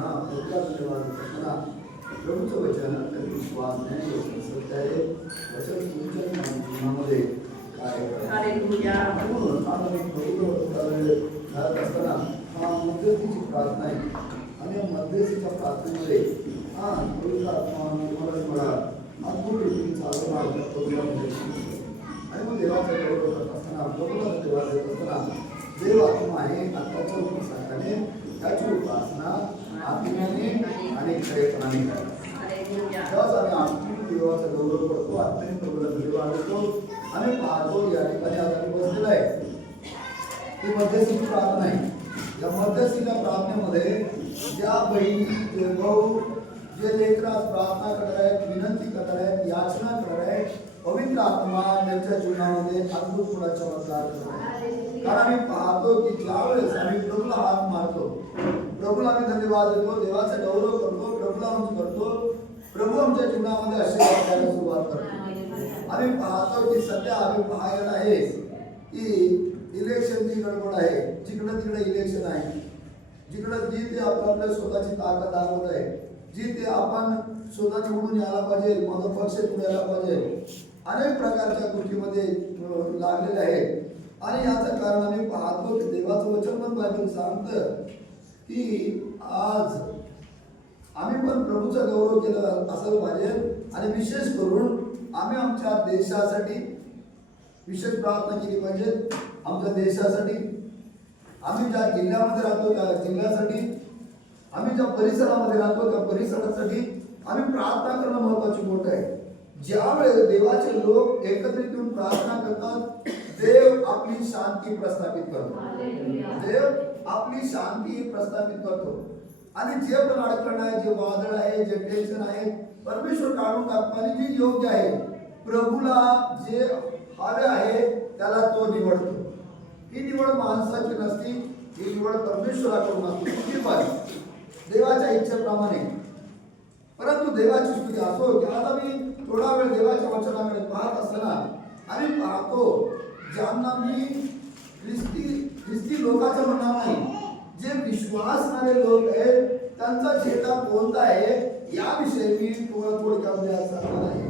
असताना प्रभूला धन्यवाद देत असताना प्रभूचं वचन कधी विश्वास नाही वचन सत्य आहे वचन तुमच्या जीवनामध्ये कार्य करत म्हणून आता मी घालत असताना मध्यस्थीची प्रार्थना आहे आणि या मध्यस्थीच्या प्रार्थनेमध्ये पवित्र आत्मा मला अद्भुत रीतीने चालवणार प्रभूला आणि मग देवाचा गौरव करत असताना प्रभूला देवा देत असताना देव आत्मा आहे आत्ताच्या उपसाकाने त्याची उपासना आत्म्याने आणि खरेपणाने तेव्हाच आम्ही आत्मिक देवाचा गौरव करतो आत्म्याने प्रभूला धन्यवाद देतो आम्ही पाहतो या ठिकाणी आम्ही बसलेला आहे ती मध्यस्थीची प्रार्थना आहे या मध्यस्थीच्या प्रार्थनेमध्ये ज्या बहिणी जे भाऊ जे लेकरात प्रार्थना करत आहेत विनंती करत आहेत याचना करत आहेत पवित्र आत्मा त्यांच्या जीवनामध्ये अद्भुत गुणाचा चमत्कार करतो कारण आम्ही पाहतो की ज्यावेळेस आम्ही प्रभूला हात मारतो प्रभूला आम्ही धन्यवाद देतो देवाचा गौरव करतो प्रभूला आमचं करतो प्रभू आमच्या जीवनामध्ये आशीर्वाद द्यायला सुरुवात करतो आम्ही पाहतो की सध्या आम्ही पाहायला आहे की इलेक्शनची गडबड आहे जिकडं तिकडे इलेक्शन आहे जिकडं जी ते आपल्या स्वतःची ताकद दाखवत आहे जी ते आपण स्वतः निवडून यायला पाहिजे माझा पक्ष यायला पाहिजे अनेक प्रकारच्या गोष्टीमध्ये लागलेले आहेत आणि याचं कारण आम्ही पाहतो की देवाचं वचन पण बायबल सांगतं की आज आम्ही पण प्रभूचा गौरव केला असायला पाहिजे आणि विशेष करून आम्ही आमच्या देशासाठी विशेष प्रार्थना केली पाहिजे आमच्या देशासाठी आम्ही ज्या जिल्ह्यामध्ये राहतो त्या जिल्ह्यासाठी आम्ही ज्या परिसरामध्ये राहतो त्या परिसरासाठी आम्ही प्रार्थना करणं महत्वाची गोष्ट आहे ज्यावेळेस देवाचे लोक एकत्रित येऊन प्रार्थना करतात देव आपली शांती प्रस्थापित करतो देव आपली शांती प्रस्थापित करतो आणि जे पण अडचण आहे जे वादळ आहे जे टेन्शन आहे परमेश्वर काढून टाकतो आणि जे योग्य आहे प्रभूला जे हवे आहे त्याला तो निवडतो ही निवड माणसाची नसती ही निवड परमेश्वराकडून असते कुठली पण देवाच्या इच्छेप्रमाणे परंतु देवाची स्तुती असो की आता मी थोडा वेळ देवाच्या वचनाकडे पाहत असताना आम्ही पाहतो ज्यांना मी ख्रिस्ती लोकांचं म्हणणार नाही जे विश्वासणारे लोक आहेत त्यांचा झेंडा कोणता आहे याविषयी मी थोडक्यामध्ये आज सांगणार आहे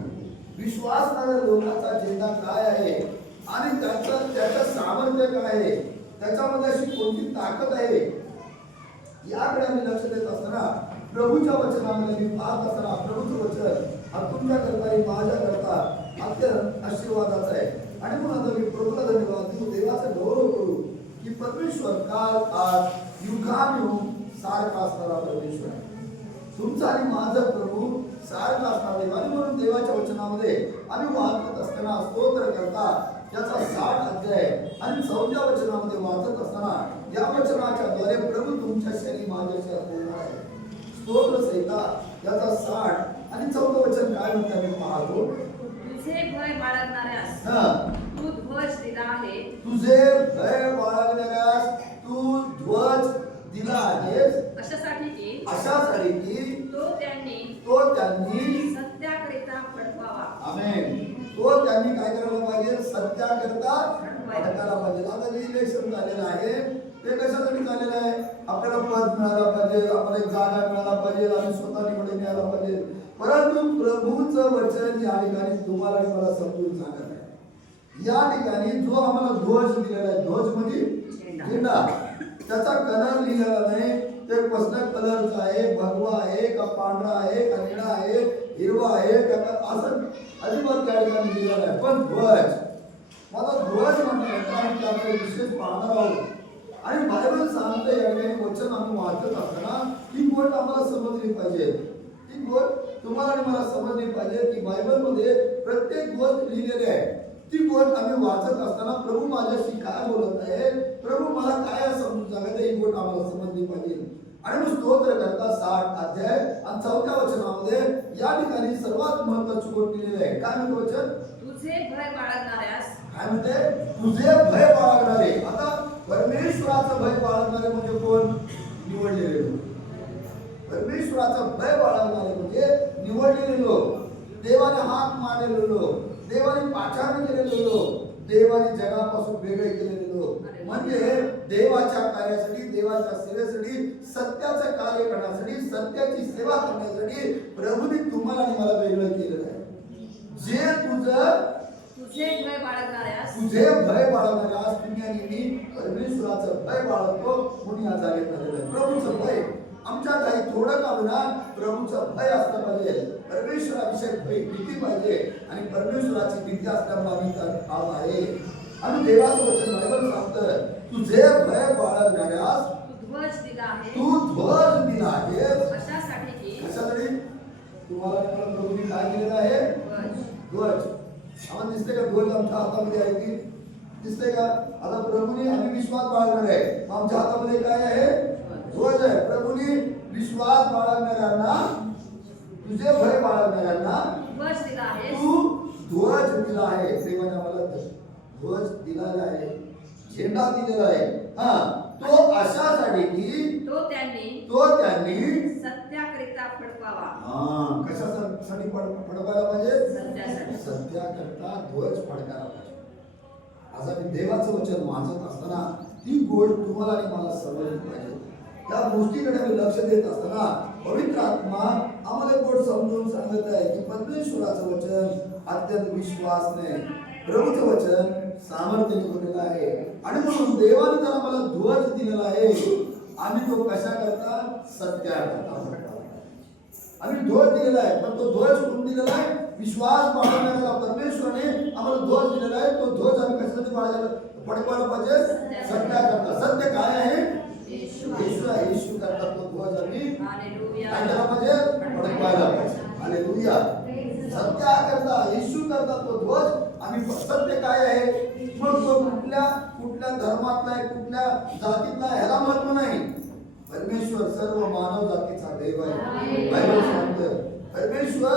विश्वासणाऱ्या लोकांचा झेंडा काय आहे आणि त्याचं सामर्थ्य काय आहे त्याच्यामध्ये अशी कोणती ताकद आहे याकडे आम्ही लक्ष देत असताना प्रभूच्या वचनामध्ये मी पाहत असताना प्रभूचं वचन तुमच्या करता माझ्या करता अत्यंत आशीर्वादाचं आहे आणि म्हणून आता मी प्रभूला धन्यवाद देऊ देवाचा गौरव करू की परमेश्वर काल आज युगानुयुग सारखा असणारा परमेश्वर आहे तुमचा आणि माझा प्रभू सारखा असणारा देव आणि म्हणून देवाच्या वचनामध्ये आम्ही वाचत असताना स्तोत्र करता याचा 60 अध्याय आणि 4व्या वचनामध्ये वाचत असताना या वचनाच्या द्वारे प्रभू तुमच्याशी आणि माझ्याशी बोलणार आहे स्तोत्र संहिता याचा 60 आणि 4वं वचन काय म्हणतात मी पाहतो तुझे भय बाळगणाऱ्यास तू ध्वज दिला आहे तुझे भय बाळगणाऱ्यास तू ध्वज दिला आहेस अशासाठी की तो त्यांनी सत्याकरिता फडकवावा आमेन तो त्यांनी काय करायला पाहिजे सत्याकरिता फडकायला पाहिजे आता जे इलेक्शन झालेलं आहे ते कशासाठी झालेलं आहे आपल्याला पद मिळाला पाहिजे आपल्याला एक जागा मिळाला पाहिजे आणि स्वतः निवडून यायला पाहिजे परंतु प्रभूचं वचन या ठिकाणी तुम्हाला मला समजून सांगत आहे या ठिकाणी जो आम्हाला ध्वज दिलेला आहे ध्वज म्हणजे झेंडा त्याचा कलर लिहिलेला नाही ते कसल्या कलरचा आहे भगवा आहे का पांढरा आहे का निळा आहे हिरवा आहे का असं अजिबात त्या ठिकाणी लिहिलेलं आहे पण ध्वज मला ध्वज म्हटलं आम्ही त्याकडे विशेष पाहणार आहोत आणि बायबल सांगतं या ठिकाणी वचन आम्ही वाचत असताना ही गोष्ट आम्हाला समजली पाहिजे ही गोष्ट तुम्हाला आणि मला समजली पाहिजे की बायबलमध्ये प्रत्येक गोष्ट लिहिलेली आहे ती गोष्ट आम्ही वाचत असताना प्रभू माझ्याशी काय बोलत आहे प्रभू मला काय समजून सांगत आहे ही गोष्ट आम्हाला समजली पाहिजे आणि मग स्तोत्र करता 60 अध्याय आणि 4व्या वचनामध्ये या ठिकाणी सर्वात महत्त्वाची गोष्ट लिहिलेली आहे काय म्हणतो वचन तुझे भय बाळगणाऱ्यास काय म्हणते तुझे भय बाळगणारे आता परमेश्वराचं भय बाळगणारे म्हणजे कोण निवडलेले लोक परमेश्वराचं भय बाळगणारे म्हणजे निवडलेले लोक देवाने हात मारलेले लोक देवाने पाचारण केलेले लोक देवाने जगापासून वेगळे केलेले लोक म्हणजे देवाच्या कार्यासाठी, देवाच्या सेवेसाठी, सत्याचं कार्य करण्यासाठी, सत्याची सेवा करण्यासाठी प्रभूने तुम्हाला आणि मला वेगळं केलेलं आहे. जे तुझे भय बाळगणाऱ्यास तुम्ही आणि मी परमेश्वराचं भय बाळगतो म्हणून या जागेत आलेलं आहे. प्रभूचं भय आमच्या काही थोडं का होईना प्रभूचं भय असलं पाहिजे. परमेश्वराविषयी भीती पाहिजे आणि परमेश्वराची भीती असल्यामुळे आम्ही काम आहे. आणि देवाचं वचन बायबल सांगतं तुझे भय बाळगणाऱ्यास तू ध्वज दिला आहेस. कशासाठी? तुम्हाला प्रभूने काय केलेलं आहे? ध्वज. आम्हाला दिसते का ध्वज आमच्या हातामध्ये आहे की दिसते का? आता प्रभूने आम्ही विश्वास बाळगणार आहे. आमच्या हातामध्ये काय आहे? ध्वज आहे. प्रभूने विश्वास बाळगणाऱ्यांना, तुझे भय बाळगणाऱ्यांना तू ध्वज दिला आहे. देवाने आम्हाला ध्वज दिलेला आहे, झेंडा दिलेला आहे. तो अशासाठी की तो त्यांनी सत्याकरिता फडकावा. कशासाठी फडकायला पाहिजे? सत्याकरिता ध्वज फडकायला पाहिजे. आज आम्ही देवाचं वचन वाचत असताना ती गोष्ट तुम्हाला आणि मला समजली पाहिजे. त्या गोष्टीकडे आम्ही लक्ष देत असताना पवित्र आत्मा आम्हाला एक गोष्ट समजून सांगत आहे की परमेश्वराचं वचन अत्यंत विश्वासने, प्रभूचं वचन सामर्थ्याने बोललेलं आहे. आणि म्हणून देवाने जर आम्हाला ध्वज दिलेला आहे, आम्ही तो कशा करता? सत्याकरता. आम्ही ध्वज दिलेला आहे, पण तो ध्वज कोण दिलेला आहे? विश्वास बाळगणाऱ्याला परमेश्वराने आम्हाला ध्वज दिलेला आहे. तो ध्वज आम्ही कशासाठी बाळगायला फडकवायला पाहिजे? सत्याकरता. सत्य काय आहे? येशू करता तो ध्वज आम्ही काय केला पाहिजे? फडकवायला पाहिजे. हालेलुया. सत्याकरता, येशू करता तो ध्वज आम्ही. सत्य काय आहे? मग तो कुठल्या धर्मातला आहे, कुठल्या जातीतला आहे ह्याला महत्व नाही. परमेश्वर सर्व मानव जातीचा देव आहे. बायबल सांगतं परमेश्वर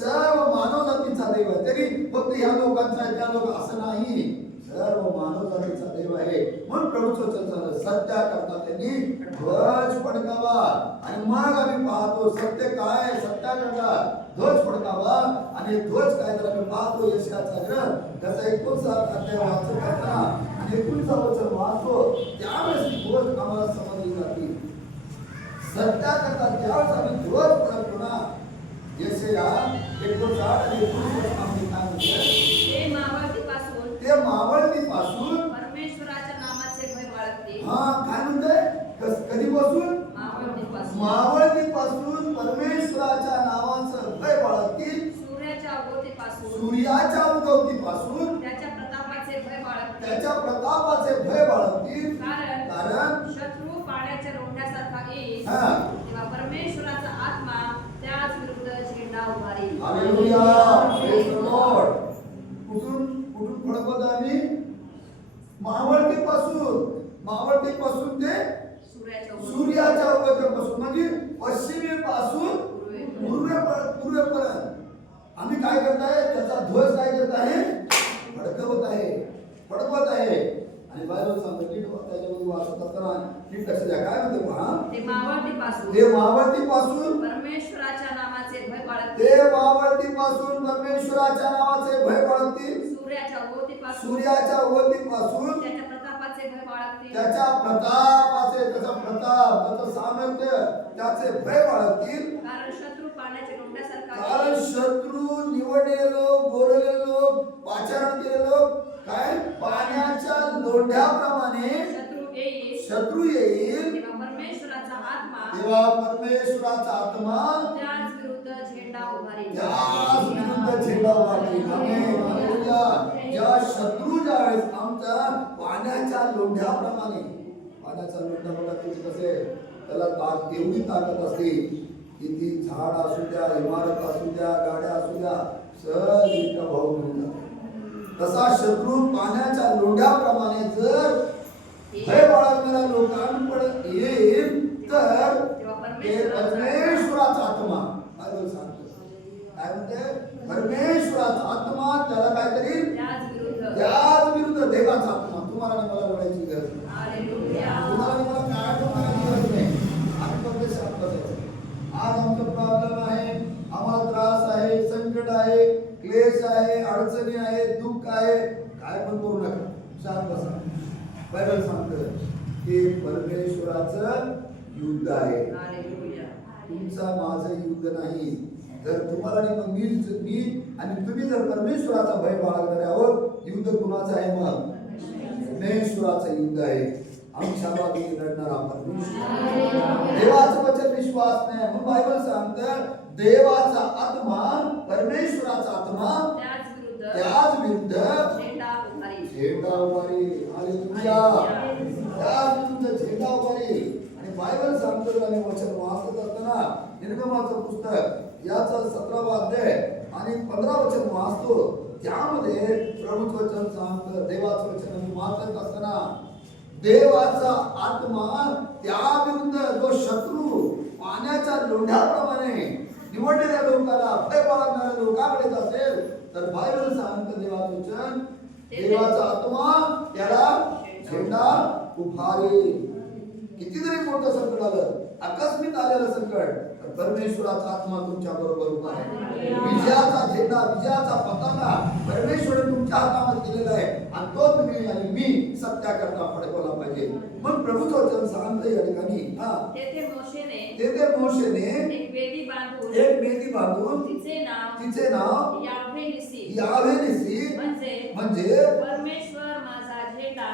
सर्व मानव जातीचा देव आहे. तरी फक्त ह्या लोकांचा आहे त्या लोक असं नाही, सर्व मानव जातीचा देव आहे. म्हणून प्रभूचं वचन झालं सत्याकरता त्यांनी ध्वज फडकावा. आणि मग आम्ही पाहतो सत्य काय? सत्याकरता ध्वज फडकावा. आणि ध्वज काय तर आम्ही पाहतो यशाचा ग्रंथ त्याचा 19 अध्याय वाचत असताना आणि 19 वचन वाचतो त्यावेळेस ती गोष्ट आम्हाला समजली जाते. सत्याकरता ज्यावेळेस आम्ही ध्वज फडकतो ना, यशया 19 आणि 19 आम्ही काय म्हणतो? ते मावळतीपासून परमेश्वराच्या नामाचे भय बाळगतील. काय म्हणते? कधीपासून? मावळतीपासून परमेश्वराच्या नावाचं भय बाळगतील. सूर्याच्या उगवतीपासून त्याच्या प्रतापाचे भय बाळगतील. कारण शत्रू पाण्याच्या लोंढ्यासारखा येईल, तेव्हा परमेश्वराचा आत्मा त्याच विरुद्ध झेंडा उभारेल. हालेलुया. Praise the Lord. कुठून फडकवतो आम्ही? मावळतीपासून ते सूर्याच्या उगवतीपासून म्हणजे पश्चिमेपासून पूर्वेपर्यंत आम्ही काय करताय? त्याचा ध्वज काय करत आहे? फडकवत आहे. आणि बायबल सांगतो नीट त्याच्यामध्ये वाचत असताना नीट लक्ष द्या. काय म्हणते पहा? ते मावळतीपासून परमेश्वराच्या नावाचे भय बाळगतील. सूर्याच्या उगवतीपासून त्याचा प्रताप, त्याचं सामर्थ्य, त्याचे भय बाळगतील. कारण शत्रू निवडलेले लोक, बोललेले लोक, पाचारण केलेले लोक काय पाण्याच्या लोंढ्याप्रमाणे शत्रू येईल. तेव्हा परमेश्वराचा आत्मा त्याच विरुद्ध झेंडा उभारेल. ज्या शत्रू ज्यावेळेस आमच्या पाण्याच्या लोंढ्याप्रमाणे, पाण्याचा लोंढा बघा तुम्ही कसे त्याला एवढी ताकद असते की ती झाड असू द्या, इमारत असू द्या, गाड्या असू द्या, सहजरित्या वाहून घेऊन जातात. तसा शत्रू पाण्याच्या लोंढ्याप्रमाणे जर भय बाळगणाऱ्या लोकांकडे येईल तर परमेश्वराचा आत्मा बायबल सांगतो काय म्हणते? परमेश्वराचा आत्मा त्याला काय करील? त्याच विरुद्ध देवाचा आत्मा. तुम्हाला आणि मला लढायची गरज नाही. तुम्हाला आणि मला काय करण्याची गरज नाही. आम्ही परदेश आज आमचा प्रॉब्लेम आहे, आम्हाला त्रास आहे, संकट आहे, क्लेश आहे, अडचणी आहे, दुःख आहे, काय पण करू नका, शांत बसा. बायबल सांगतो हे परमेश्वराचं युद्ध आहे. हालेलुया. तुमचा माझं युद्ध नाही. जर तुम्हाला आणि मी आणि तुम्ही जर परमेश्वराचा भय बाळगणारे आहोत, युद्ध कुणाचं आहे? मग परमेश्वराचं युद्ध आहे. आमच्या बाजूने लढणारा परमेश्वर. देवाचं वचन विश्वास नाही म्हणून बायबल सांगतं देवाचा आत्मा, परमेश्वराचा आत्मा त्याच विरुद्ध झेंडा उभारी. हालेलुया. त्याच विरुद्ध झेंडा उभारी. आणि बायबल सांगतो आणि वचन वाचत असताना निर्गमाचं पुस्तक याचा 17वा अध्याय आणि 15 वचन वाचतो. त्यामध्ये प्रभूचं वचन सांगतं, देवाचं वचन आम्ही वाचत असताना देवाचा आत्मा त्या विरुद्ध जो शत्रू पाण्याच्या लोंढ्याप्रमाणे निवडलेल्या लोकांना, भय बाळगणाऱ्या लोकांकडे असेल, तर बायबल सांगतं देवाचं वचन देवाचा आत्मा त्याला झेंडा उभारे. कितीतरी मोठं संकट आलं, आकस्मिक आलेलं संकट, परमेश्वराचा आत्मा तुमच्या बरोबर उभा आहे. विजयाचा झेंडा, विजयाचा पताका परमेश्वराने तुमच्या हातामध्ये दिलेला आहे आणि तो तुम्ही आणि मी सत्याकरता फडकवला पाहिजे. मग प्रभूचं वचन सांगतं या ठिकाणी तेथे मोशेने एक वेदी बांधून तिचे नाव यावेनिसी म्हणजे परमेश्वर माझा झेंडा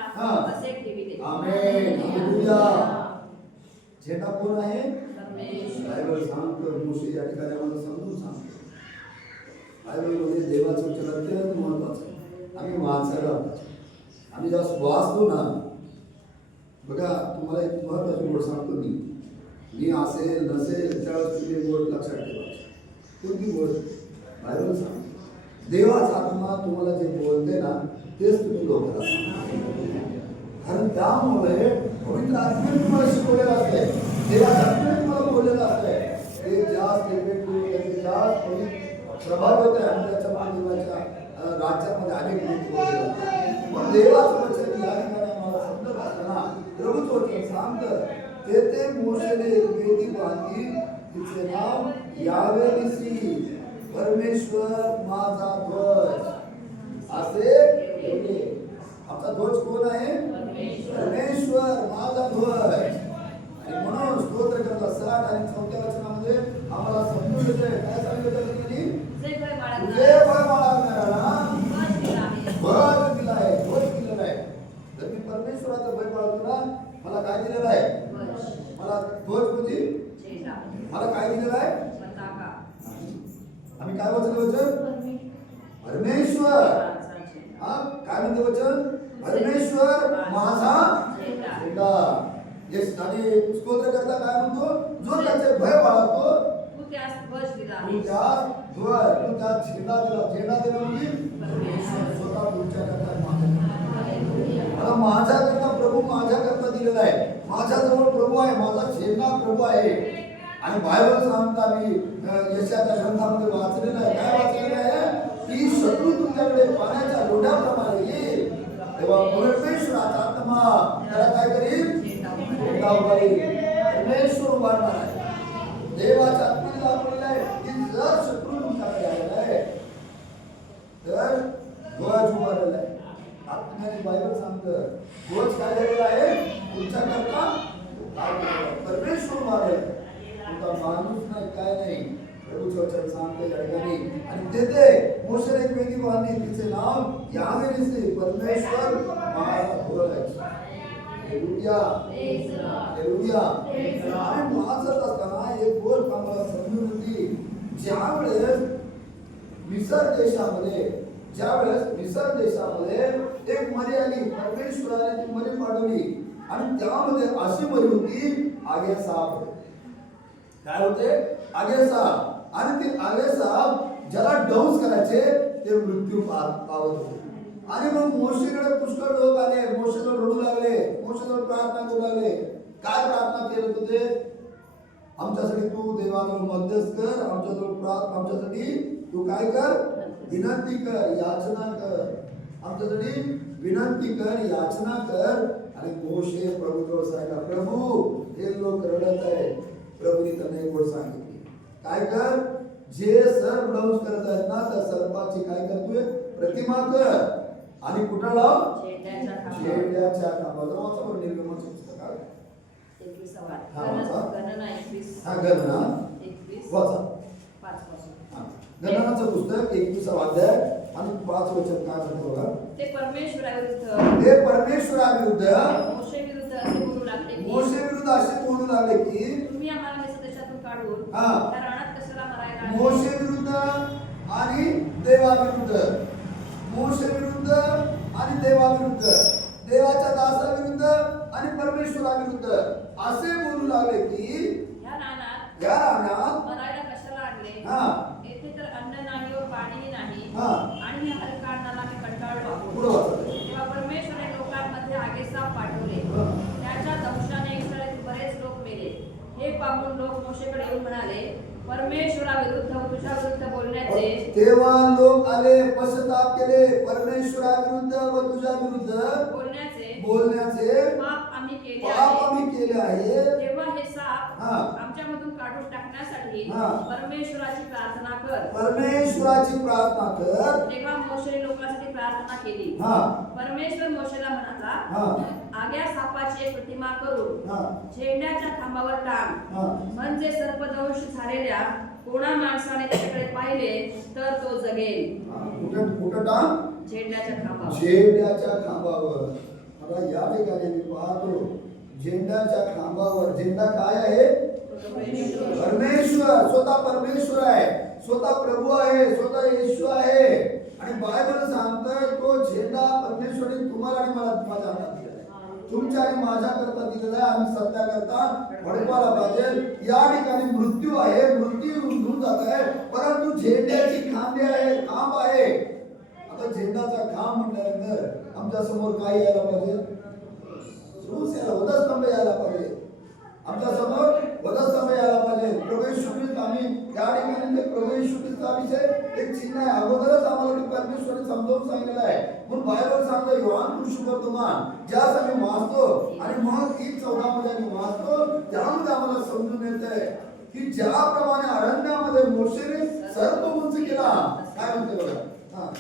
असे ठेविले. आमेन. हालेलुया. झेंडा कोण आहे? बायबल सांगतो. मोशे या ठिकाणी आम्हाला समजून सांगतो. बायबलमध्ये देवाचं वचन अत्यंत महत्वाचं आहे. आम्ही वाचायला आम्ही जेव्हा वाचतो ना, बघा तुम्हाला एक महत्वाची गोष्ट सांगतो. मी असेल नसेल त्यावेळेस तुम्ही गोष्ट लक्षात ठेवायची. कोणती गोष्ट? बायबल सांगतो देवाचा आत्मा तुम्हाला जे बोलते ना तेच तुम्ही लोकांना सांगा. कारण त्यामुळे पवित्र आत्म्याने तुम्हाला शिकवलेलं असते, देवाच्या आत्म्याने तुम्हाला बोललेलं असते. ते जास्त इफेक्टिव्ह, त्याचे जास्त प्रभाव होते आणि त्याच्यामुळे देवाच्या राज्यामध्ये अनेक लोक बोलले जातात. मग देवाचं वचन या ठिकाणी आम्हाला समजत असताना प्रभूचं वचन सांगतं तेथे मोशेने एक वेदी बांधली, तिचे नाव यावेनिसी, परमेश्वर माझा ध्वज असे ठेवले. आमचा ध्वज कोण आहे? परमेश्वर माझा ध्वज. आणि म्हणून स्तोत्र करता 60 आणि 4 वचनामध्ये आम्हाला समजून येते काय सांगितलं त्यांनी? तुझे भय बाळगणाऱ्याला ध्वज दिला आहे, ध्वज दिलेला आहे. जर मी परमेश्वराचा भय बाळगतो ना, मला काय दिलेलं आहे? मला ध्वज म्हणजे मला काय दिलेलं आहे? आम्ही काय वाचलं वचन? परमेश्वर. काय म्हणते वचन? परमेश्वर माझा झेंडा. आणि स्तोत्र करता काय म्हणतो? जो त्याचे भय बाळगतो तू त्यास ध्वज, तू त्यास झेंडा दिला. झेंडा दिला म्हणजे परमेश्वर स्वतः तुमच्या करता मला माझ्याकरता प्रभू माझ्याकरता दिलेला आहे. माझ्याजवळ प्रभू आहे, माझा झेंडा प्रभू आहे. आणि बायबल सांगता मी यशाच्या ग्रंथामध्ये वाचलेलं आहे. काय वाचलेलं आहे? की शत्रू तुमच्याकडे पाण्याच्या लोढ्याप्रमाणे येईल तेव्हा परमेश्वराचा आत्मा त्याला काय करील? झेंडा उभारेल. परमेश्वर उभारणार आहे. देवाच्या आत्म्याला आपल्याला आहे की जर शत्रू तुमच्याकडे आलेला आहे तर ध्वज उभारलेला आहे. आत्म्याने बायबल सांगतं ध्वज काय झालेला आहे? तुमच्याकरता परमेश्वर उभारेल. माणूस नाही काय नाही. प्रभूचं वचन सांगते या ठिकाणी. आणि तेथे मोशेने एक वेदी बांधली, तिचे नाव यावेनिसी, परमेश्वर माझा ध्वज. हालेलुया. हालेलुया. आणि वाचत असताना एक गोष्ट आम्हाला समजून होती. ज्यावेळेस मिसर देशामध्ये एक मरी आली, परमेश्वराने ती मरी पाठवली आणि त्यामध्ये अशी मरी होती आगे साप. काय होते? आगे साप. आणि ते आगे साप ज्याला डौस करायचे ते मृत्यू पावत होते. आणि मग मोशेकडे पुष्कळ लोक आले, मोशेजवळ रडू लागले, मोशेजवळ प्रार्थना करू लागले. काय प्रार्थना करत होते? आमच्यासाठी तू देवाजवळ मध्यस्थ कर, आमच्यासाठी तू काय कर? विनंती कर, याचना कर. आमच्यासाठी विनंती कर, याचना कर. आणि मोशे प्रभूजवळ सांगितलं, प्रभू हे लोक रडत आहे. प्रभूने त्यांना एक गोष्ट सांगितली, काय कर? जे सर्प डौस करत आहेत ना त्या सर्पाची काय करतोय? प्रतिमा कर आणि कुठं लाव? झेंड्याच्या खांबावर. निर्गमाचं पुस्तक हा, वाचा. गणना 21 हा गणना 21 वाचा. 5 पासून. हा. गणनाचं पुस्तक 21वा अध्याय आणि 5 वचन काय म्हणतो बघा. ते परमेश्वराविरुद्ध मोशे विरुद्ध असे बोलू लागले की मोशे विरुद्ध असे बोलू लागले की तुम्ही आम्हाला मिस्र देशातून काढून हा. त्या रानात कशाला मरायला आणले? मोशे विरुद्ध आणि देवाविरुद्ध, मोशे विरुद्ध आणि देवाविरुद्ध, देवाच्या दासाविरुद्ध आणि परमेश्वराविरुद्ध असे बोलू लागले की या रानात या रानात मरायला कशाला आणले? हा. येथे तर अन्न नाही व पाणीही नाही हा. आणि या हलकांडाला मी कंटाळलो आहोत. पुढे वाचा. तेव्हा परमेश्वराने लोकांमध्ये आगेसाप पाठवले. हा. त्याच्या दंशाने इस्रायलीत बरेच लोक मेले. हे पाहून लोक मोशेकडे येऊन म्हणाले, परमेश्वराविरुद्ध व तुझ्या विरुद्ध बोलण्याचे तेव्हा लोक आले, पश्चाताप केले, परमेश्वराविरुद्ध व तुझ्या विरुद्ध बोलण्याचे पाप आम्ही केले पाप आहे. आम्ही केले आहे. तेव्हा हे साप हा. आमच्यामधून काढून टाकण्यासाठी हा. परमेश्वराची प्रार्थना कर. परमेश्वराची प्रार्थना कर. तेव्हा मोशेने लोकांसाठी प्रार्थना केली. हा. परमेश्वर मोशेला म्हणाला, हा. आग्या सापाची एक प्रतिमा करून हा. झेंड्याच्या खांबावर टांग. हा. म्हणजे सर्पदंश झालेल्या कोणा माणसाने त्याच्याकडे पाहिले तर तो जगेल. कुठं टांग? झेंड्याच्या खांबावर. झेंड्याच्या खांबावर. आता या ठिकाणी मी पाहतो झेंड्याच्या खांबावर. झेंडा काय आहे? परमेश्वर. स्वतः परमेश्वर आहे, स्वतः प्रभू आहे, स्वतः येशू आहे. आणि बायबल सांगतोय तो झेंडा परमेश्वराने तुम्हाला आणि मला माझ्या हातात दिलेला आहे, तुमच्या आणि माझ्या करता दिलेला आहे. आम्ही सत्या करता फडकवायला पाहिजे. या ठिकाणी मृत्यू आहे, मृत्यू उठून जात आहे, परंतु झेंड्याची खांबे आहे, खांब आहे. आता झेंडाचा खांब म्हटल्यानंतर आमच्या समोर काय यायला पाहिजे? क्रूस यायला, वधस्तंभ यायला पाहिजे. आमच्या समोर वधस्तंभ यायला पाहिजे. प्रभू येशू ख्रिस्त आम्ही या ठिकाणी ते प्रभू येशू ख्रिस्ता विषय एक चिन्ह आहे. अगोदरच आम्हाला ते परमेश्वराने समजावून सांगितलेलं आहे. म्हणून बायबल सांगतो योहान सुवर्तमान ज्यास आम्ही वाचतो आणि मग 14 मध्ये आम्ही वाचतो, त्यामध्ये आम्हाला समजून येते की ज्याप्रमाणे अरण्यामध्ये मोशेने सर्प उंच केला. काय म्हणते बघा. हा.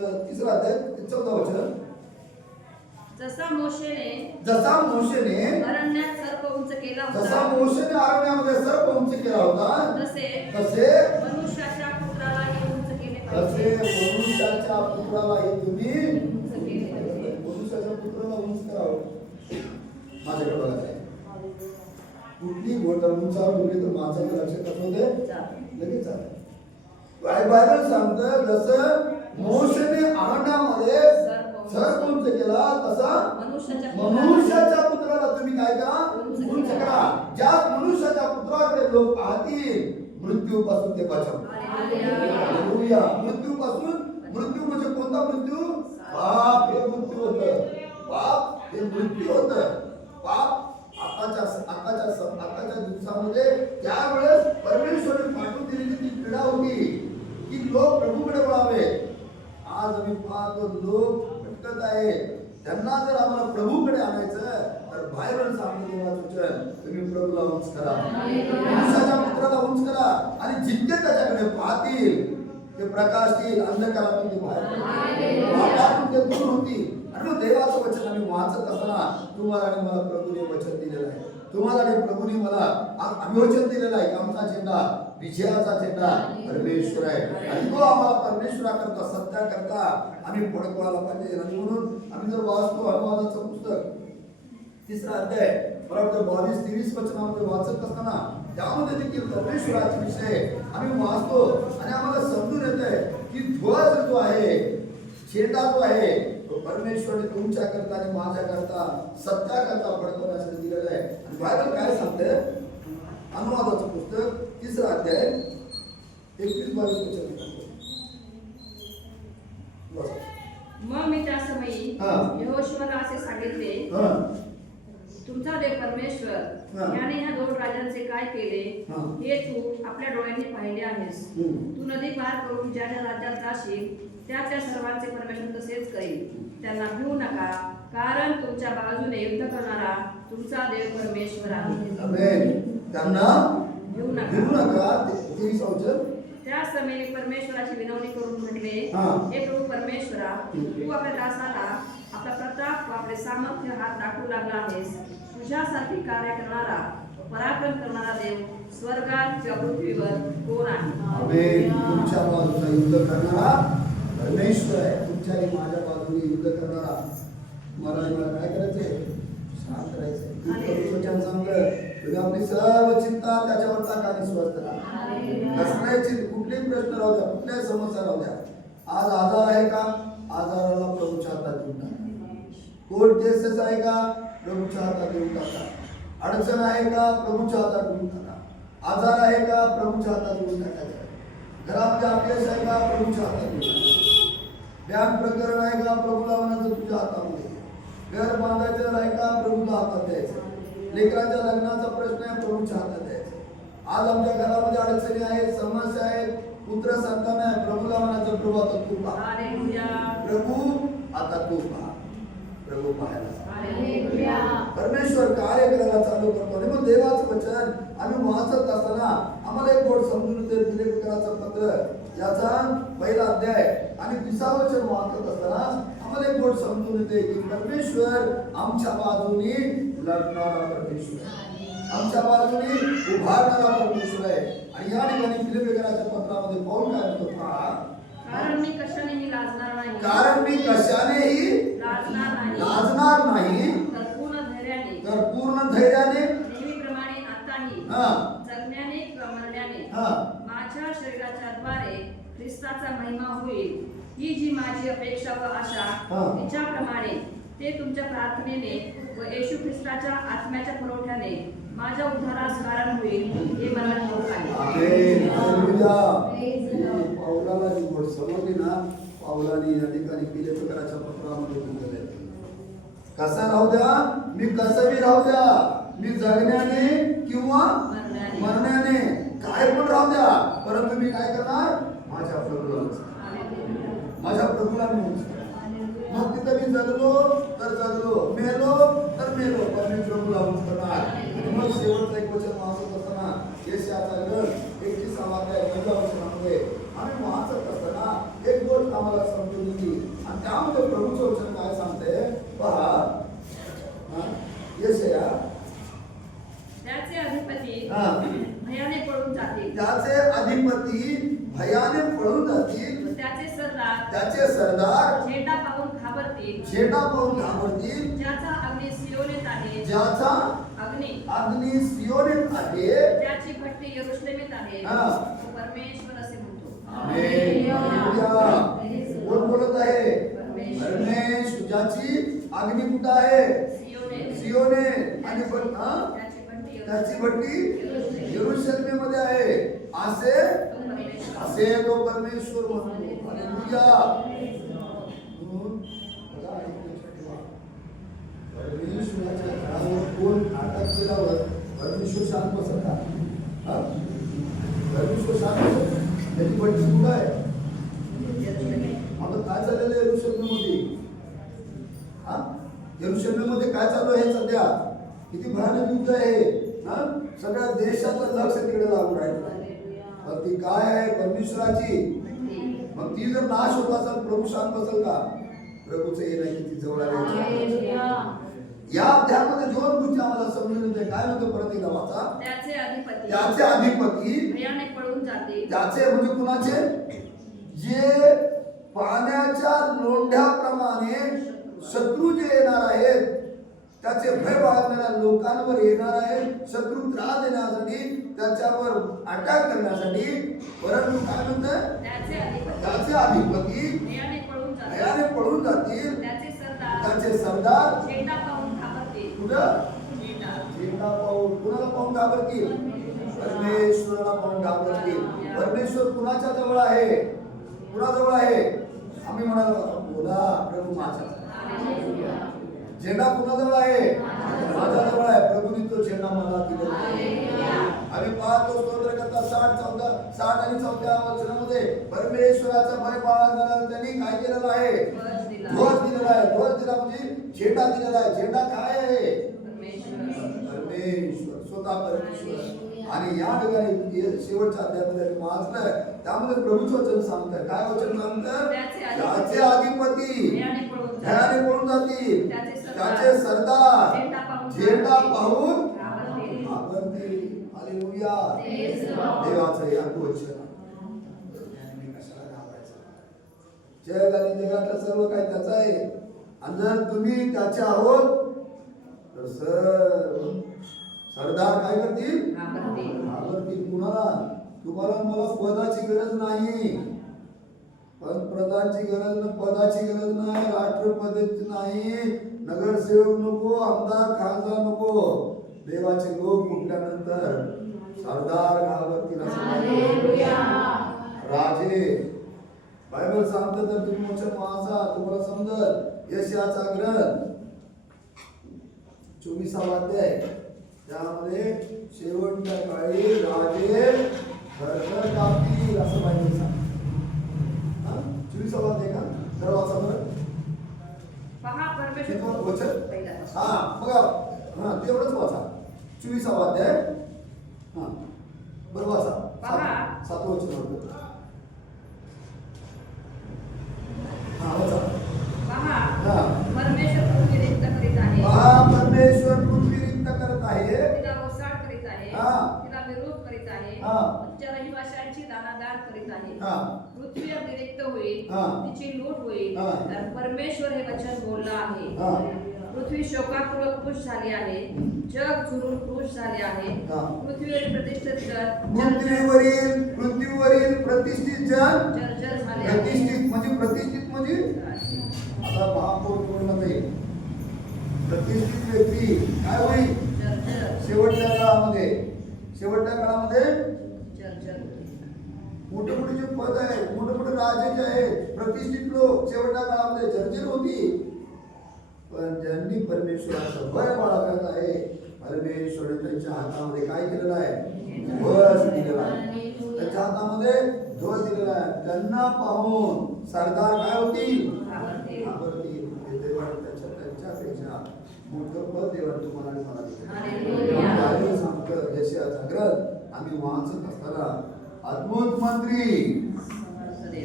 तिसरा अध्याय 14 वचन. जसा मोशेने अरण्यात सर्प उंच केला जसा होता, मोशेने अरण्यामध्ये सर्प उंच केला होता, तसे मनुष्याच्या पुत्रालाही उंच केले तसे पाहिजे. मनुष्याच्या पुत्रालाही तुम्ही उंच केले पाहिजे. मनुष्याच्या पुत्राला उंच करावं. माझ्याकडे बघा काय कुठली गोष्ट उंचावर ठेवली तर माणसाच्या लक्षात कसं होते? लगेच चालतं. बायबल सांगतं जसं मोशेने अरण्यामध्ये सर्प उंच केला तसा मनुष्याच्या पुत्राला तुम्ही काय करा? उंच करा. ज्या मनुष्याच्या पुत्राकडे लोक पाहतील मृत्यूपासून ते बचाव. हालेलुया. मृत्यू म्हणजे कोणता मृत्यू? पाप हे मृत्यू होतं. पाप हे मृत्यू होतं. पाप आताच्या दिवसामध्ये त्यावेळेस परमेश्वराने पाठवून दिलेली ती पीडा होती की लोक प्रभूकडे वळावे. आज आम्ही पाहतो लोक भटकत आहेत. त्यांना जर आम्हाला प्रभूकडे आणायचं तर बायबल सांगते देवाचं वचन तुम्ही प्रभूला उंच करा, मनुष्याच्या पुत्राला उंच करा आणि जितके त्याच्याकडे पाहतील ते प्रकाशतील, अंधकारातून ते बाहेर पापातून ते दूर होतील. आणि मग देवाचं वचन आम्ही वाचत असताना तुम्हाला आणि मला प्रभूने वचन दिलेलं आहे. तुम्हाला आणि प्रभूने मला अभिवचन दिलेलं आहे की आमचा झेंडा विजयाचा झेंडा परमेश्वर आहे आणि तो आम्हाला परमेश्वराकरता सत्या करता आम्ही फडकवायला पाहिजे. आणि म्हणून आम्ही जर वाचतो अनुवादाचं पुस्तक 3रा अध्याय मला वाटतं 22-23 वचनामध्ये वाचत असताना त्यामध्ये देखील परमेश्वराचे विषय आम्ही वाचतो आणि आम्हाला समजून येते की ध्वज जो आहे, झेंडा जो आहे तो परमेश्वराने तुमच्या करता आणि माझ्या करता सत्या करता फडकवण्यासाठी दिलेला आहे. आणि बायबल काय सांगते? अनुवादाचं पुस्तक 3रा अध्याय 21-22 वचन. मग मी त्या समयी यहोशुआला असे सांगितले, तुमचा देव परमेश्वर याने ह्या 2 राजांचे काय केले हे तू आपल्या डोळ्यांनी पाहिले आहेस. तू नदी पार करून ज्या ज्या राज्यात जाशील त्या सर्वांचे परमेश्वर तसेच करेल. त्यांना भिवू नका, कारण तुमच्या बाजूने युद्ध करणारा तुमचा देव परमेश्वर आहे. आमेन. त्यांना भिवू नका. 23 वचन. त्या समयी परमेश्वराची विनवणी करून म्हटले, हे प्रभू परमेश्वरा, तू आपल्या दासाला आपला प्रताप व आपले सामर्थ्य हात दाखवू लागला आहेस. तुझ्यासारखी कार्य करणारा पराक्रम करणारा देव स्वर्गात किंवा पृथ्वीवर कोण आहे? आमेन. तुमच्या बाजूने युद्ध करणारा परमेश्वर आहे. तुमच्या आणि माझ्या बाजूने युद्ध करणारा. मला काय करायचंय? शांत राहायचंय. वचन सांगलं तुम्ही आपली सर्व चिंता त्याच्यावर टाका आणि स्वस्थ राहा. कसल्याची कुठलेही प्रश्न राहू द्या, कुठल्याही समस्या राहू द्या. आज आजार आहे का? आजाराला प्रभूच्या हातात देऊन टाका. कोर्ट केसेस आहे का? प्रभूच्या हातात देऊन टाका. अडचण आहे का? प्रभूच्या हातात देऊन टाका. आजार आहे का? प्रभूच्या हातात देऊन टाकायचं. घरामध्ये अपयश आहे का? प्रभूच्या हातात देऊन टाकायचं. बँक प्रकरण आहे का? प्रभूला म्हणायचं तुझ्या हातामध्ये. घर बांधायचं आहे का? प्रभूला हातात द्यायचं. लेकरांच्या लग्नाचा प्रश्न आहे, प्रभूच्या हातात द्यायचा. आज आमच्या घरामध्ये अडचणी आहेत, समस्या आहेत, पुत्र संतान आहे, प्रभूला म्हणायचं प्रभू आता तू पहा. प्रभू आता तू पहा. प्रभू पाहायला परमेश्वर कार्य करायला चालू करतो. आणि मग देवाचं वचन आम्ही वाचत असताना आम्हाला एक गोष्ट समजून येते. फिलिप्पियराचं पत्र याचा पहिला अध्याय आणि 20 वचन वाचत असताना आम्हाला एक गोष्ट समजून येते की परमेश्वर आमच्या बाजूने लढणारा परमेश्वर आहे, आमच्या बाजूने उभारणारा परमेश्वर आहे. आणि या ठिकाणी फिलिप्पियराच्या पत्रामध्ये पाऊल काय म्हणतो पहा. कारण मी कशानेही लाजणार नाही. कारण मी कशानेही लाजणार नाही. तर पूर्ण धैर्याने नेहमीप्रमाणे आताही जगण्याने किंवा मरण्याने माझ्या शरीराच्या द्वारे ख्रिस्ताचा महिमा होईल. ही जी माझी अपेक्षा व आशा तिच्याप्रमाणे ते तुमच्या प्रार्थनेने व येशू ख्रिस्ताच्या आत्म्याच्या पुरवठ्याने माझ्या उद्धारास कारण होईल हे मला ठाऊक आहे. आमेन. हालेलुया. पाऊलाला जी गोष्ट समजली ना, पाऊलाने या ठिकाणी फिलिप्पियराच्या पत्रामध्ये लिहिलेलं आहे. कसा राहू द्या, मी कसंही राहू द्या, मी जगण्याने किंवा मरण्याने काय पण राहू द्या, परंतु मी काय करणार? माझ्या प्रभूला, माझ्या प्रभूला मी. मग तिथं मी जगलो तर जगलो, मेलो तर मेलो, पण मी प्रभूला करणार. मग शेवटचं एक वचन वाचत असताना येशयाचा ग्रंथ 31 अध्याय 9 वचनामध्ये आम्ही वाचत असताना एक गोष्ट आम्हाला समजून येते. आणि त्यामध्ये प्रभूचं वचन काय सांगते पहा. येशया त्याचे अधिपती भयाने पळून जातील. त्याचे अधिपती भयाने पळून जातील. त्याचे सरदार झेंडा पाहून घाबरतील. झेंडा पाहून घाबरतील. ज्याचा अग्नी सियोनेत आहे. ज्याचा अग्नी सियोनेत आहे. त्याची भट्टी यरूशलेमेत आहे. परमेश्वर असे म्हणतो. आमेन. हालेलुया. कोण बोलत आहे? परमेश्वर. ज्याची अग्नी कुठं आहे? सियोने. आणि त्याची भट्टी यरूशलेमेमध्ये आहे. असे तो परमेश्वर म्हणतो. हालेलुया. परमेश्वराच्या घरावर कोण अटक केल्यावर परमेश्वर शांत बसत का? परमेश्वर शांत बसत. त्याची भट्टी कुठं आहे? आता काय चाललेलं आहे यरूशलेममध्ये? यरूशलेममध्ये काय चालू आहे सध्या? किती भयानक युद्ध आहे. सगळ्या देशाचं लक्ष तिकडे लागून राहिलं. पण ती काय आहे? परमेश्वराची. मग ती जर नाश होत असेल, प्रभू शांत बसेल का? प्रभूचं येणं किती जवळ आले. या अध्यायामध्ये दोन गोष्टी आम्हाला समजून येते. काय म्हणतो परत एकदा वाचा. त्याचे अधिपती भयाने पळून जातील. त्याचे म्हणजे कुणाचे? जे पाण्याच्या लोंढ्याप्रमाणे शत्रू जे येणार आहेत, त्याचे भय बाळगणाऱ्या लोकांवर येणार आहे. शत्रू त्रास देण्यासाठी, त्याच्यावर अटॅक करण्यासाठी. परंतु काय म्हणतात? त्याचे अधिपती भयाने पळून जातील. त्याचे सरदार झेंडा पाहून घाबरतील. कुठं? झेंडा पाहून. कुणाला पाहून घाबरतील? परमेश्वराला पाहून घाबरतील. परमेश्वर कुणाच्या जवळ आहे? कुणाजवळ आहे? आम्ही म्हणालो बोला प्रभू माझ्या. झेंडा कुणाजवळ आहे? माझ्याजवळ आहे. प्रभूने तो झेंडा मला दिला. आम्ही पाहतो स्तोत्र करता 60 आणि 4 वचनामध्ये परमेश्वराचा भय बाळगणाऱ्यांना त्यांनी काय केलेलं आहे? ध्वज दिलेला आहे. ध्वज दिला म्हणजे झेंडा दिलेला आहे. झेंडा काय आहे? परमेश्वर, स्वतः परमेश्वर. आणि या ठिकाणी शेवटच्या अध्यायामध्ये वाचलं, त्यामध्ये प्रभूचं वचन सांगतं. काय वचन सांगतं? त्याचे अधिपती भयाने पळून जातील. त्याचे सरदार झेंडा पाहून घाबरतील. घाबरतील. हालेलुया. तेच नाव. देवाचं हे वचन. मी कशाला घाबरायचं? जग आणि जगातलं सर्व काही त्याचं आहे. आणि जर तुम्ही त्याचे आहोत तर सरदार काय करतील? घाबरतील. घाबरतील. कुणाला? तुम्हाला मला पदाची गरज नाही, पंतप्रधानची गरज नाही, पदाची गरज नाही, राष्ट्रपतीची नाही, नगरसेवक नको, आमदार खासदार नको. देवाचे लोक उठल्यानंतर सरदार घाबरतील असं हालेलुया. राजे बायबल सांगतं तर तुम्ही वचन वाचा, तुम्हाला समजल. यशाचा ग्रंथ 24 अध्याय त्यामध्ये शेवटच्या काळी राजे घरघर कापतील असं बायबल सांगतं. 24 अध्याय का? तर वाचा बरं. पहा परमेश्वर कितवं वचन? पहिला. बघा तेवढंच वाचा. 24 अध्याय बरं वाचा. पहा. 7वं वचन होतं. वाचा. पहा परमेश्वर पृथ्वी रिक्त करीत आहे. परमेश्वर पृथ्वी रिक्त करत आहे. तिला ओसाड करीत आहे. तिला विरोध करीत आहे. तिच्या रहिवाशांची दानादार करीत आहे. पृथ्वी अगदी रिक्त होईल, तिची लूट होईल. तर परमेश्वर हे वचन बोललं आहे. पृथ्वी शोकापूर्वक खुश झाली आहे, जग झुरून खुश झाले आहे. पृथ्वीवरील प्रतिष्ठित जन पृथ्वीवरील प्रतिष्ठित जन जर्जर झाले आहे. प्रतिष्ठित म्हणजे आता महापौर बोलला नाही. प्रतिष्ठित व्यक्ती काय होईल? जर्जर. शेवटच्या काळामध्ये जर्जर. मोठे मोठे जे पद आहे, मोठे मोठे राजे जे आहेत, प्रतिष्ठित लोक शेवटच्या काळामध्ये जर्जर होती. पण ज्यांनी परमेश्वराचं भय बाळगत आहे, परमेश्वर त्यांच्या हातामध्ये काय केलेलं आहे? ध्वज दिलेला आहे. त्यांच्या हातामध्ये ध्वज दिलेला आहे. त्यांना पाहून सरदार काय होतील? घाबरतील. त्यांच्यापेक्षा मोठं पद देवाने तुम्हाला आणि मला दिलं. सांगतं यशाचा ग्रंथ आम्ही वाचत असताना अद्भुत मंत्री,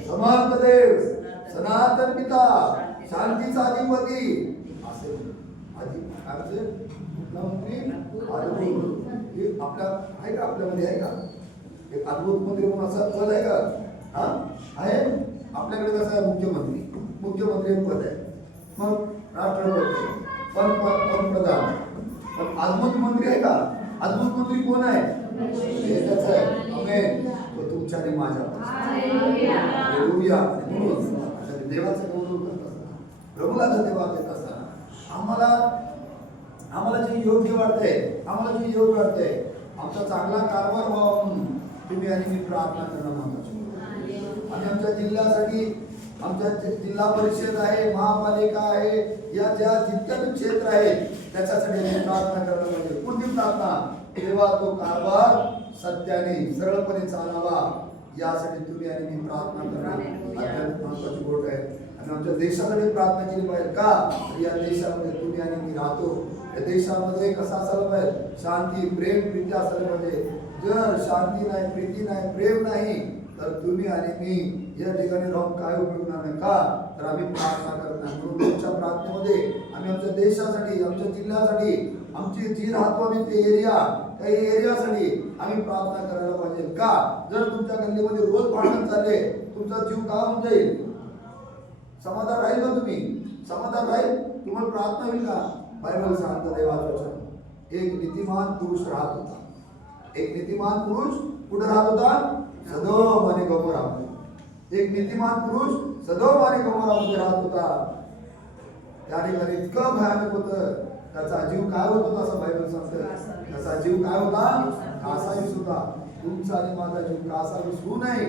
समर्थ देव, सनातन पिता, शांतीचा अधिपती असे मंत्री आपल्या आहे का? आपल्यामध्ये आहे का एक अद्भुत मंत्री म्हणून असा पद आहे का? आहे. आपल्याकडे कसं आहे? मुख्यमंत्री एक पद आहे, मग राष्ट्रपती, पंतप्रधान. पण अद्भुत मंत्री आहे का? अद्भुत मंत्री कोण आहे? एकच आहे. आमेन. तो तुमच्या आणि माझ्या. हालेलुया. म्हणून देवाचं गौरव करत असताना, प्रभूला धन्यवाद देत असताना आम्हाला जे योग्य वाटतंय, आमचा चांगला कारभार व्हावा म्हणून तुम्ही आणि मी प्रार्थना करणं महत्त्वाचं. आणि आमच्या जिल्ह्यासाठी, आमच्या जिल्हा परिषद आहे, महापालिका आहे, या ज्या जितक्या क्षेत्र आहेत त्याच्यासाठी प्रार्थना करणं पाहिजे. कोणती प्रार्थना? तेव्हा तो कारभार सत्याने सरळपणे चालावा, यासाठी तुम्ही आणि मी प्रार्थना करणं महत्त्वाची गोष्ट आहे. आणि आमच्या देशासाठी प्रार्थना केली पाहिजे का? या देशामध्ये तुम्ही आणि मी राहतो. या देशामध्ये कसं असायला पाहिजे? शांती, प्रेम, प्रीती असायला पाहिजे. जर शांती नाही, प्रीती नाही, प्रेम नाही, तर तुम्ही आणि मी या ठिकाणी राहून काय उपयोग नाही का? तर आम्ही प्रार्थना करत नाही. म्हणून तुमच्या प्रार्थनेमध्ये आम्ही आमच्या देशासाठी, आमच्या जिल्ह्यासाठी, आमची जी राहतो आम्ही ते त्या एरियासाठी आम्ही प्रार्थना करायला पाहिजे का? जर तुमच्या गल्लीमध्ये रोज भांडण चालले, तुमचा जीव का होऊन जाईल? समाधान राहील का? समाधान राहील? तुम्हाला प्रार्थना होईल का? बायबल सांगतं देवाचं वचन, एक नीतिमान पुरुष राहत होता. एक नीतिमान पुरुष कुठे राहत होता? सदोम आणि गमोरामध्ये. एक नीतिमान पुरुष सदोम आणि गमोरामध्ये राहत होता. त्या ठिकाणी इतकं भयानक होतं, त्याचा जीव काय होत होता असं बायबल सांगतं. त्याचा जीव काय होता? कासावीस होता. तुमचा आणि माझा जीव कासावीस होऊ नये,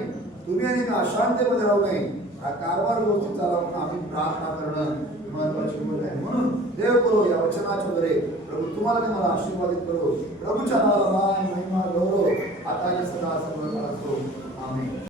तुम्ही आणि अशांततेमध्ये राहू नये, हा कारभार व्यवस्थित चालवून आम्ही प्रार्थना करणं महत्वाची गोष्ट आहे. म्हणून देव करो या वचनाच्या द्वारे प्रभू तुम्हाला आणि मला आशीर्वादित करो. प्रभूच्या नावाला मान, महिमा, गौरव आता आणि सदा सर्व काळ असो. आमेन.